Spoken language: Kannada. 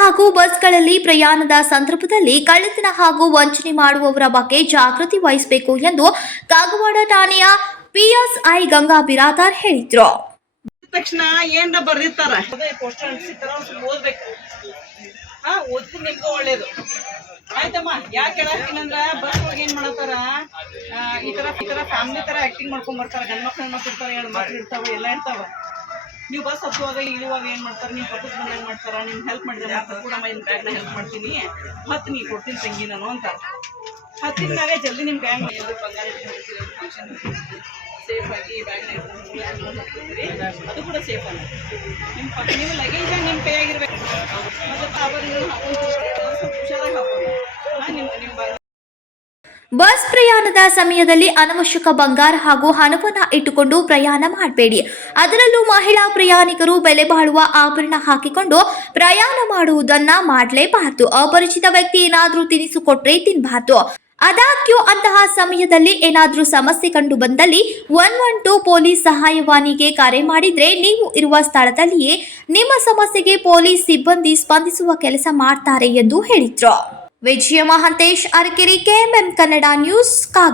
ಹಾಗೂ ಬಸ್ಗಳಲ್ಲಿ ಪ್ರಯಾಣದ ಸಂದರ್ಭದಲ್ಲಿ ಕಳ್ಳತನ ಹಾಗೂ ವಂಚನೆ ಮಾಡುವವರ ಬಗ್ಗೆ ಜಾಗೃತಿ ವಹಿಸಬೇಕು ಎಂದು ಕಾಗವಾಡ ಠಾಣೆಯ ಪಿಎಸ್ಐ ಗಂಗಾ ಬಿರಾದಾರ್ ಹೇಳಿದ್ರು. ತಕ್ಷಣ ಏನ್ರ ಬರ್ದಿರ್ತಾರ? ಓದ್ಬೇಕು. ಹಾ ನಿಮ್ಗೂ ಒಳ್ಳೇದು. ಆಯ್ತಮ್ಮ ಯಾಕೆ ಹೇಳತ್ತೀನಂದ್ರ ಬಸ್ ಒಳಗೆ ಏನ್ ಮಾಡತ್ತಾರ? ಈ ತರ ಈ ತರ ಫ್ಯಾಮಿಲಿ ತರ ಆಕ್ಟಿಂಗ್ ಮಾಡ್ಕೊಂಡ್ ಬರ್ತಾರ. ಗಂಡ್ ಮಕ್ಳು ಹೆಣ್ಮಕ್ಳು ಇರ್ತಾರ ಎರಡು ಮಕ್ಳು ಇರ್ತಾವ ಎಲ್ಲ ಇರ್ತಾವ. ನೀವು ಬಸ್ ಹತ್ತುವಾಗ ಇಳುವಾಗ ಏನ್ ಮಾಡ್ತಾರ? ನೀವು ಪಕ್ಕದ ಬಂದಾಗ ಮಾಡ್ತಾರ? ನಿಮ್ ಹೆಲ್ಪ್ ಮಾಡಿದ್ರೆ ಮಾಡ್ತಾರ ಕೂಡ ನಿಮ್ ಬ್ಯಾಗ್ನ ಹೆಲ್ಪ್ ಮಾಡ್ತೀನಿ. ಮತ್ತು ನೀ ಕೊಡ್ತೀನಿ ತಂಗಿ ನಾನು ಅಂತಾರ ಹತ್ತಿನ ಮ್ಯಾಗ ಜಲ್ದಿ ನಿಮ್ ಬ್ಯಾಗ್ ಬಂಗಾರ ಫಂಕ್ಷನ್ ಸೇಫ್ ಆಗಿ ಬ್ಯಾಗ್ನ ಅದು ಕೂಡ ಸೇಫ್ ಅಲ್ಲ. ನಿಮ್ಮ ನೀವು ಲಗೇಜ್ ನಿಮ್ಮ ಕೈಯಾಗಿರ್ಬೇಕು. ಮತ್ತೆ ಬಸ್ ಪ್ರಯಾಣದ ಸಮಯದಲ್ಲಿ ಅನವಶ್ಯಕ ಬಂಗಾರ ಹಾಗೂ ಹಣವನ್ನು ಇಟ್ಟುಕೊಂಡು ಪ್ರಯಾಣ ಮಾಡಬೇಡಿ. ಅದರಲ್ಲೂ ಮಹಿಳಾ ಪ್ರಯಾಣಿಕರು ಬೆಲೆ ಬಾಳುವ ಆಭರಣ ಹಾಕಿಕೊಂಡು ಪ್ರಯಾಣ ಮಾಡುವುದನ್ನ ಮಾಡಲೇಬಾರದು. ಅಪರಿಚಿತ ವ್ಯಕ್ತಿ ಏನಾದರೂ ತಿನಿಸು ಕೊಟ್ಟರೆ ತಿನ್ನಬಾರ್ದು ಆದಾಗ್ಯೂ ಅಂತಹ ಸಮಯದಲ್ಲಿ ಏನಾದರೂ ಸಮಸ್ಯೆ ಕಂಡು ಬಂದಲ್ಲಿ ಒನ್ ಒನ್ ಟು ಪೊಲೀಸ್ ಸಹಾಯವಾಣಿಗೆ ಕರೆ ಮಾಡಿದ್ರೆ ನೀವು ಇರುವ ಸ್ಥಳದಲ್ಲಿಯೇ ನಿಮ್ಮ ಸಮಸ್ಯೆಗೆ ಪೊಲೀಸ್ ಸಿಬ್ಬಂದಿ ಸ್ಪಂದಿಸುವ ಕೆಲಸ ಮಾಡ್ತಾರೆ ಎಂದು ಹೇಳಿದ್ರು. विजय महांतेश अरकिरी के एम एम कन्नडा न्यूज़ का